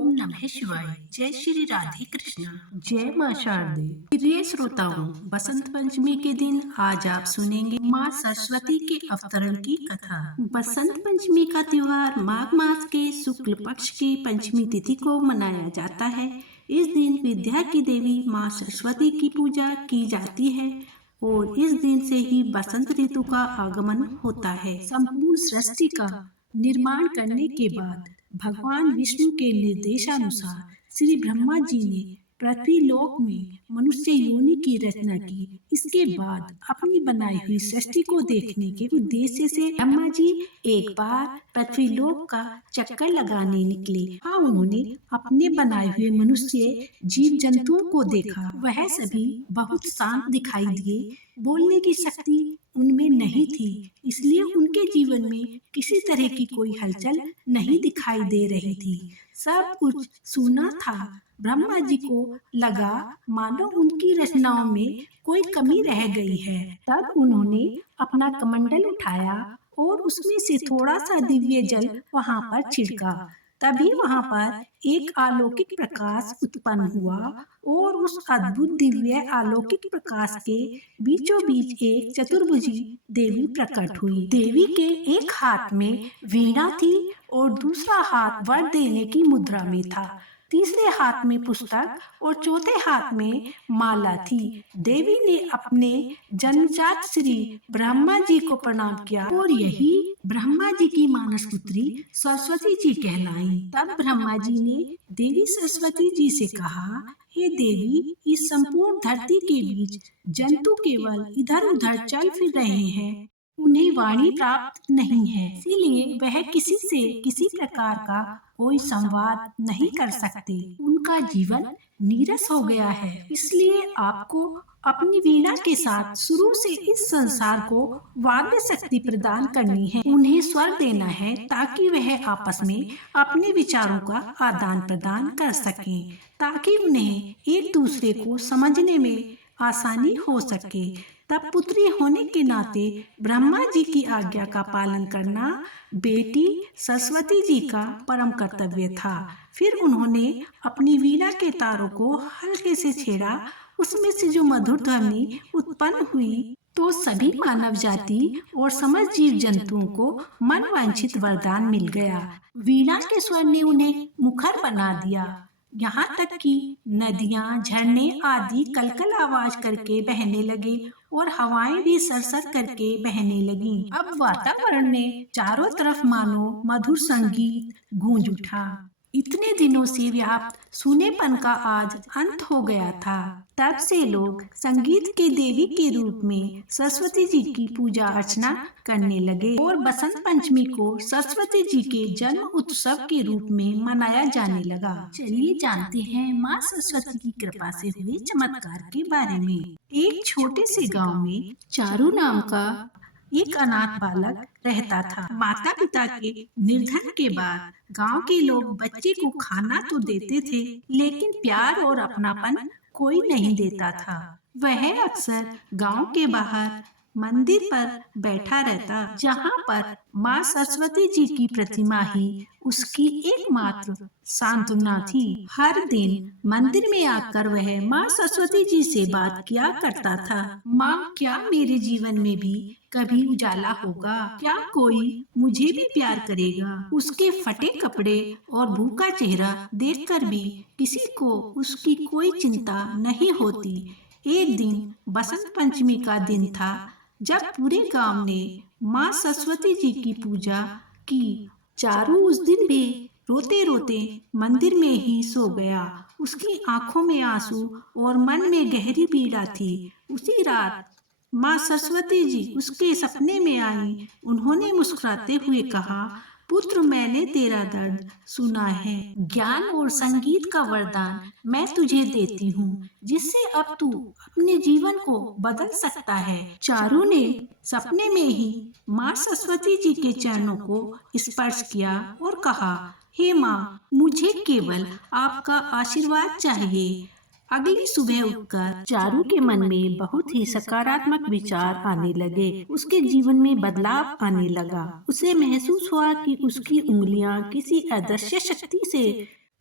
ओम नमः शिवाय। जय श्री राधे कृष्णा। जय माँ शारदे। प्रिय श्रोताओं, बसंत पंचमी के दिन आज आप सुनेंगे माँ सरस्वती के अवतरण की कथा। बसंत पंचमी का त्योहार माघ मास के शुक्ल पक्ष की पंचमी तिथि को मनाया जाता है। इस दिन विद्या की देवी माँ सरस्वती की पूजा की जाती है और इस दिन से ही बसंत ऋतु का आगमन होता है। संपूर्ण सृष्टि का निर्माण करने के बाद भगवान विष्णु के निर्देशानुसार श्री ब्रह्मा जी ने पृथ्वी लोक में मनुष्य योनि की रचना की। इसके बाद अपनी बनाई हुई सृष्टि को देखने के उद्देश्य से ब्रह्मा जी एक बार पृथ्वी लोक का चक्कर लगाने निकले। हाँ, उन्होंने अपने बनाए हुए मनुष्य जीव जंतुओं को देखा। वह सभी बहुत शांत दिखाई दिए। बोलने की शक्ति उनमें नहीं थी, इसलिए उनके जीवन में किसी तरह की कोई हलचल नहीं दिखाई दे रही थी। सब कुछ सूना था। ब्रह्मा जी को लगा मानो उनकी रचनाओं में कोई कमी रह गई है। तब उन्होंने अपना कमंडल उठाया और उसमें से थोड़ा सा दिव्य जल वहां पर छिड़का। तभी वहां पर एक अलौकिक प्रकाश उत्पन्न हुआ और उस अद्भुत दिव्य अलौकिक प्रकाश के बीचों बीच एक चतुर्भुजी देवी प्रकट हुई। देवी के एक हाथ में वीणा थी और दूसरा हाथ वर देने की मुद्रा में था। तीसरे हाथ में पुस्तक और चौथे हाथ में माला थी। देवी ने अपने जन्मजात श्री ब्रह्मा जी को प्रणाम किया और यही ब्रह्मा जी की मानस पुत्री सरस्वती जी कहलाई। तब ब्रह्मा जी ने देवी सरस्वती जी से कहा, हे देवी, इस संपूर्ण धरती के बीच जंतु केवल इधर उधर चल फिर रहे हैं, उन्हें वाणी प्राप्त नहीं है, इसीलिए वह किसी से किसी प्रकार का कोई संवाद नहीं कर सकते। उनका जीवन नीरस हो गया है। इसलिए आपको अपनी वीणा के साथ शुरू से इस संसार को वाद्य शक्ति प्रदान करनी है। उन्हें स्वर देना है ताकि वह आपस में अपने विचारों का आदान प्रदान कर सकें, ताकि उन्हें एक दूसरे को समझने में आसानी हो सके। तब पुत्री होने के नाते ब्रह्मा जी की आज्ञा का पालन करना बेटी सरस्वती जी का परम कर्तव्य था। फिर उन्होंने अपनी वीणा के तारों को हल्के से छेड़ा। उसमें से जो मधुर ध्वनि उत्पन्न हुई तो सभी मानव जाति और समस्त जीव जंतुओं को मनवांछित वरदान मिल गया। वीणा के स्वर ने उन्हें मुखर बना दिया। यहाँ तक कि नदियाँ, झरने आदि कलकल आवाज करके बहने लगे और हवाएं भी सरसर करके बहने लगीं। अब वातावरण में चारों तरफ मानो मधुर संगीत गूंज उठा। इतने दिनों से व्याप्त सूनेपन का आज अंत हो गया था। तब से लोग संगीत के देवी के रूप में सरस्वती जी की पूजा अर्चना करने लगे और बसंत पंचमी को सरस्वती जी के जन्म उत्सव के रूप में मनाया जाने लगा। चलिए जानते हैं माँ सरस्वती की कृपा से हुए चमत्कार के बारे में। एक छोटे से गांव में चारू नाम का एक अनाथ बालक रहता था। माता पिता के निर्धन के बाद गांव के लोग बच्चे को खाना तो देते थे, लेकिन प्यार और अपनापन कोई नहीं देता था। वह अक्सर गांव के बाहर मंदिर पर बैठा रहता, जहां पर माँ सरस्वती जी की प्रतिमा ही उसकी एकमात्र सांत्वना थी। हर दिन मंदिर में आकर वह माँ सरस्वती जी से बात किया करता था। माँ, क्या मेरे जीवन में भी कभी उजाला होगा? क्या कोई मुझे भी प्यार करेगा? उसके फटे कपड़े और भूखा चेहरा देखकर भी किसी को उसकी कोई चिंता नहीं होती। एक दिन बसंत पंचमी का दिन था, जब पूरे गांव ने माँ सरस्वती जी की पूजा की। चारू उस दिन भी रोते रोते मंदिर में ही सो गया। उसकी आंखों में आंसू और मन में गहरी पीड़ा थी। उसी रात माँ सरस्वती जी उसके सपने में आई। उन्होंने मुस्कुराते हुए कहा, पुत्र, मैंने तेरा दर्द सुना है। ज्ञान और संगीत का वरदान मैं तुझे देती हूँ, जिससे अब तू अपने जीवन को बदल सकता है। चारू ने सपने में ही माँ सरस्वती जी के चरणों को स्पर्श किया और कहा, हे माँ, मुझे केवल आपका आशीर्वाद चाहिए। अगली सुबह उठकर चारू के मन में बहुत ही सकारात्मक विचार आने लगे। उसके जीवन में बदलाव आने लगा। उसे महसूस हुआ कि उसकी उंगलियां किसी अदृश्य शक्ति से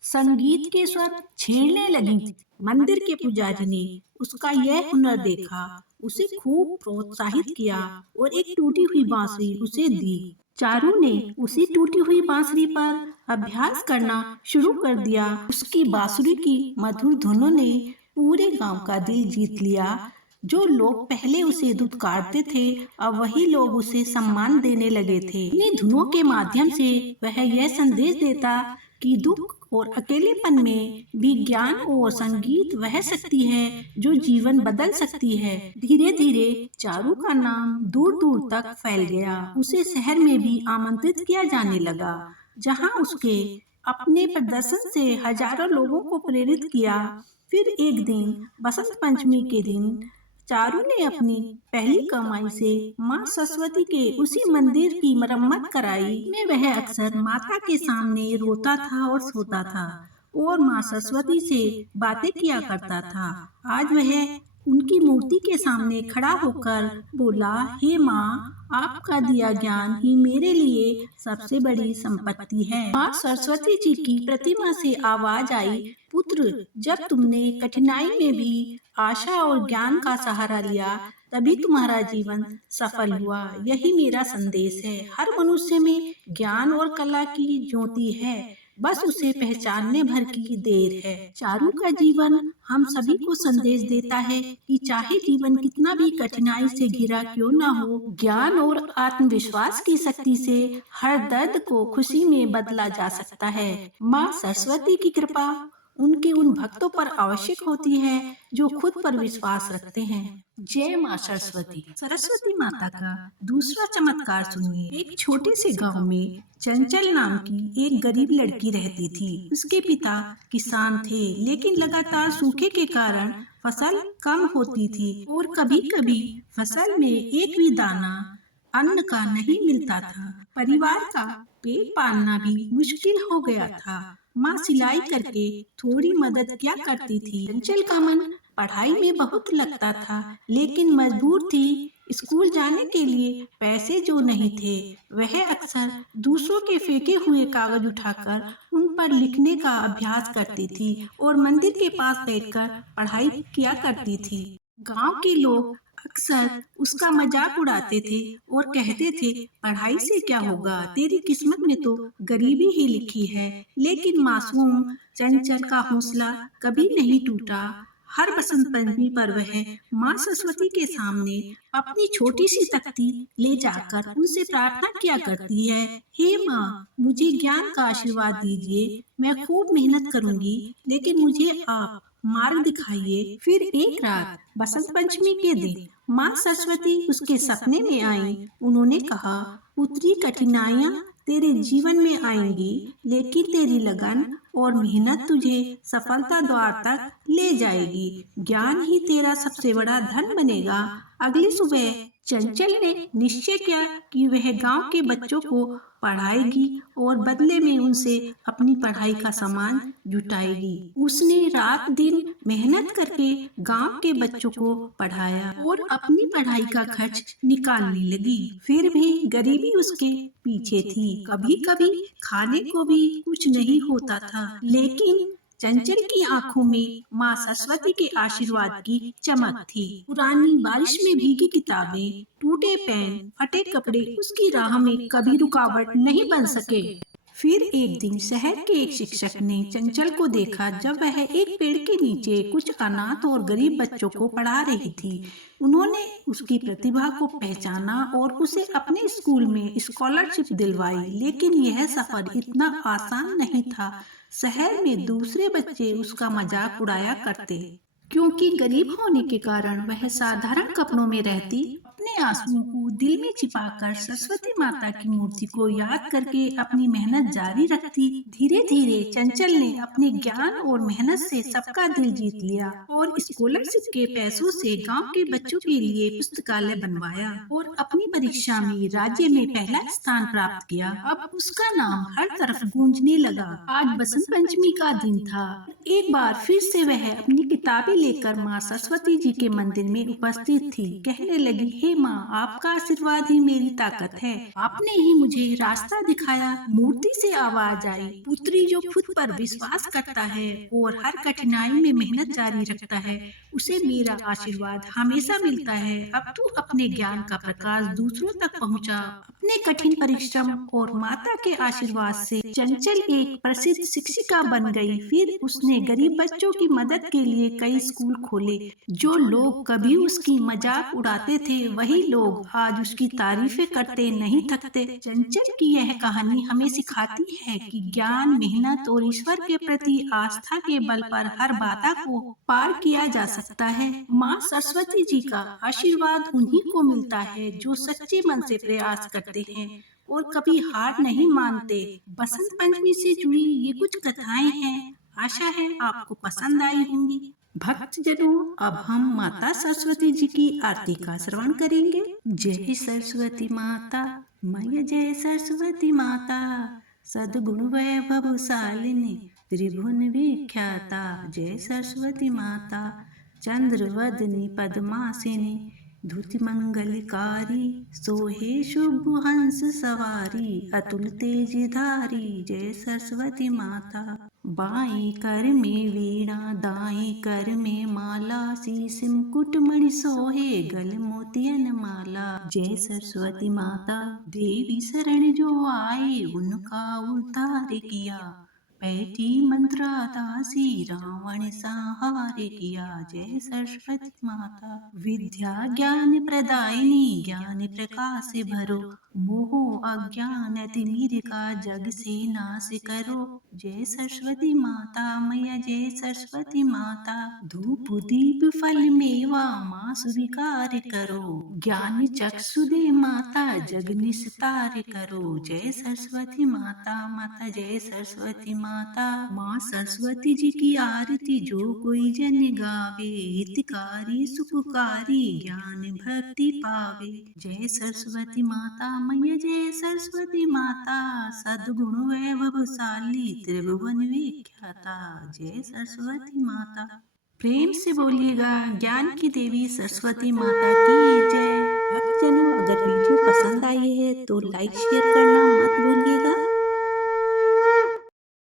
संगीत के स्वर छेड़ने लगी। मंदिर के पुजारी ने उसका यह हुनर देखा, उसे खूब प्रोत्साहित किया और एक टूटी हुई बांसुरी उसे दी। चारू ने उसी टूटी हुई बांसुरी पर अभ्यास करना शुरू कर दिया। उसकी बांसुरी की मधुर धुनों ने पूरे गांव का दिल जीत लिया। जो लोग पहले उसे धुतकारते थे, अब वही लोग उसे सम्मान देने लगे थे। इन्हीं धुनों के माध्यम से वह यह संदेश देता कि दुख और अकेलेपन में भी ज्ञान और संगीत वह शक्ति है जो जीवन बदल सकती है। धीरे धीरे चारू का नाम दूर दूर तक फैल गया। उसे शहर में भी आमंत्रित किया जाने लगा, जहां उसके अपने प्रदर्शन से हजारों लोगों को प्रेरित किया। फिर एक दिन बसंत पंचमी के दिन चारू ने अपनी पहली कमाई से माँ सरस्वती के उसी मंदिर की मरम्मत कराई। में वह अक्सर माता के सामने रोता था और सोता था और माँ सरस्वती से बातें किया करता था। आज वह उनकी मूर्ति के सामने खड़ा होकर बोला, हे माँ, आपका दिया ज्ञान ही मेरे लिए सबसे बड़ी संपत्ति है। माँ सरस्वती जी की प्रतिमा से आवाज आई, पुत्र, जब तुमने कठिनाई में भी आशा और ज्ञान का सहारा लिया, तभी तुम्हारा जीवन सफल हुआ। यही मेरा संदेश है। हर मनुष्य में ज्ञान और कला की ज्योति है, बस उसे पहचानने भर की देर है। चारू का जीवन हम सभी को संदेश देता है कि चाहे जीवन कितना भी कठिनाई से घिरा क्यों न हो, ज्ञान और आत्मविश्वास की शक्ति से हर दर्द को खुशी में बदला जा सकता है। माँ सरस्वती की कृपा उनके उन भक्तों पर आवश्यक होती है जो खुद पर विश्वास रखते हैं। जय माँ सरस्वती। सरस्वती माता का दूसरा चमत्कार सुनिए। एक छोटे से गांव में चंचल नाम की एक गरीब लड़की रहती थी। उसके पिता किसान थे, लेकिन लगातार सूखे के कारण फसल कम होती थी और कभी-कभी फसल में एक भी दाना अन्न का नहीं मिलता था। परिवार का पेट पालना भी मुश्किल हो गया था। माँ सिलाई करके थोड़ी मदद क्या करती थी। चंचल का मन पढ़ाई में बहुत लगता था, लेकिन मजबूर थी। स्कूल जाने के लिए पैसे जो नहीं थे, वह अक्सर दूसरों के फेंके हुए कागज उठाकर उन पर लिखने का अभ्यास करती थी और मंदिर के पास बैठकर पढ़ाई किया करती थी। गांव के लोग अक्सर उसका मजाक उड़ाते थे और कहते थे, पढ़ाई से क्या होगा, तेरी किस्मत में तो गरीबी ही लिखी है। लेकिन मासूम चंचल का हौसला कभी नहीं टूटा। हर बसंत पंचमी पर वह माँ सरस्वती के सामने अपनी छोटी सी तख्ती ले जाकर उनसे प्रार्थना किया करती है, हे माँ, मुझे ज्ञान का आशीर्वाद दीजिए। मैं खूब मेहनत करूंगी, लेकिन मुझे आप मार्ग दिखाइए। फिर एक रात बसंत पंचमी के दिन माँ सरस्वती उसके सपने में आई। उन्होंने कहा, पुत्री, कठिनाइयाँ तेरे जीवन में आएंगी, लेकिन तेरी लगन और मेहनत तुझे सफलता द्वार तक ले जाएगी। ज्ञान ही तेरा सबसे बड़ा धन बनेगा। अगली सुबह चंचल ने निश्चय किया कि वह गांव के बच्चों को पढ़ाएगी और बदले में उनसे अपनी पढ़ाई का सामान जुटाएगी। उसने रात दिन मेहनत करके गांव के बच्चों को पढ़ाया और अपनी पढ़ाई का खर्च निकालने लगी। फिर भी गरीबी उसके पीछे थी। कभी कभी खाने को भी कुछ नहीं होता था, लेकिन चंचल की आंखों में माँ सरस्वती के आशीर्वाद की चमक थी। पुरानी बारिश में भीगी किताबें, टूटे पेन, फटे कपड़े उसकी राह में कभी रुकावट नहीं बन सके। फिर एक दिन शहर के एक शिक्षक ने चंचल को देखा जब वह एक पेड़ के नीचे कुछ अनाथ और गरीब बच्चों को पढ़ा रही थी। उन्होंने उसकी प्रतिभा को पहचाना और उसे अपने स्कूल में स्कॉलरशिप दिलवाई। लेकिन यह सफर इतना आसान नहीं था। शहर में दूसरे बच्चे उसका मजाक उड़ाया करते, क्योंकि गरीब होने के कारण वह साधारण कपड़ों में रहती। अपने आंसुओं को दिल में छिपाकर सरस्वती माता की मूर्ति को याद करके अपनी मेहनत जारी रखती। धीरे धीरे चंचल ने अपने ज्ञान और मेहनत से सबका दिल जीत लिया और स्कॉलरशिप के पैसों से गांव के बच्चों के लिए पुस्तकालय बनवाया और अपनी परीक्षा में राज्य में पहला स्थान प्राप्त किया। अब उसका नाम हर तरफ गूंजने लगा। आज बसंत पंचमी का दिन था। एक बार फिर से वह अपनी किताबें लेकर माँ सरस्वती जी के मंदिर में उपस्थित थी। कहने लगी, हे माँ, आपका आशीर्वाद ही मेरी ताकत है। आपने ही मुझे रास्ता दिखाया। मूर्ति से आवाज आई, पुत्री जो खुद पर विश्वास करता है और हर कठिनाई में मेहनत जारी रखता है, उसे मेरा आशीर्वाद हमेशा मिलता है। अब तू अपने ज्ञान का प्रकाश दूसरों तक पहुँचा। अपने कठिन परिश्रम और माता के आशीर्वाद से चंचल एक प्रसिद्ध शिक्षिका बन गई। फिर उसने गरीब बच्चों की मदद के लिए कई स्कूल खोले। जो लोग कभी उसकी मजाक उड़ाते थे, वही लोग आज उसकी तारीफें करते नहीं थकते। चंचल की यह कहानी हमें सिखाती है कि ज्ञान, मेहनत और ईश्वर के प्रति आस्था के बल पर हर बाधा को पार किया जा सकता है। माँ सरस्वती जी का आशीर्वाद उन्हीं को मिलता है जो सच्चे मन से प्रयास करते हैं और कभी हार नहीं मानते। बसंत पंचमी से जुड़ी ये कुछ कथाएं हैं। आशा है आपको पसंद आई होंगी। भक्तजनों, अब हम माता सरस्वती जी की आरती का श्रवण करेंगे। जय सरस्वती माता, मैया जय सरस्वती माता, सद्गुण वैभवशालिनी त्रिभुवन विख्याता। जय सरस्वती माता, चंद्रवदनी पद्मासिनी, धुति मंगलकारी, सोहे शुभ हंस सवारी, अतुल तेज धारी। जय सरस्वती माता। बाएं कर में वीणा, दाएं कर में माला, शीश मुकुट मणि सोहे, गल मोतियन माला। जय सरस्वती माता। देवी शरण जो आए, उनका उद्धार किया, बैठी मंत्रा दासी, रावण संहार किया। जय सरस्वती माता। विद्या ज्ञान प्रदायिनी, ज्ञान प्रकाश भरो, मोह अज्ञान तिमिर का जग से नाश करो। जय सरस्वती माता, मैया जय सरस्वती माता। धूप दीप फल मेवा, माँ स्वीकार करो, ज्ञान चक्षु दे माता, जग निस्तार करो। जय सरस्वती माता, माता जय सरस्वती माता। माँ सरस्वती जी की आरती जो कोई जन गावे, हितकारी सुखकारी ज्ञान भक्ति पावे। जय सरस्वती माता, मैया जय सरस्वती माता, सद्गुण वैभवशाली त्रिभुवन विख्याता। जय सरस्वती माता। प्रेम से बोलिएगा ज्ञान की देवी सरस्वती माता की जय। भक्तजनों, अगर वीडियो पसंद आई है तो लाइक शेयर करना मत भूलिएगा।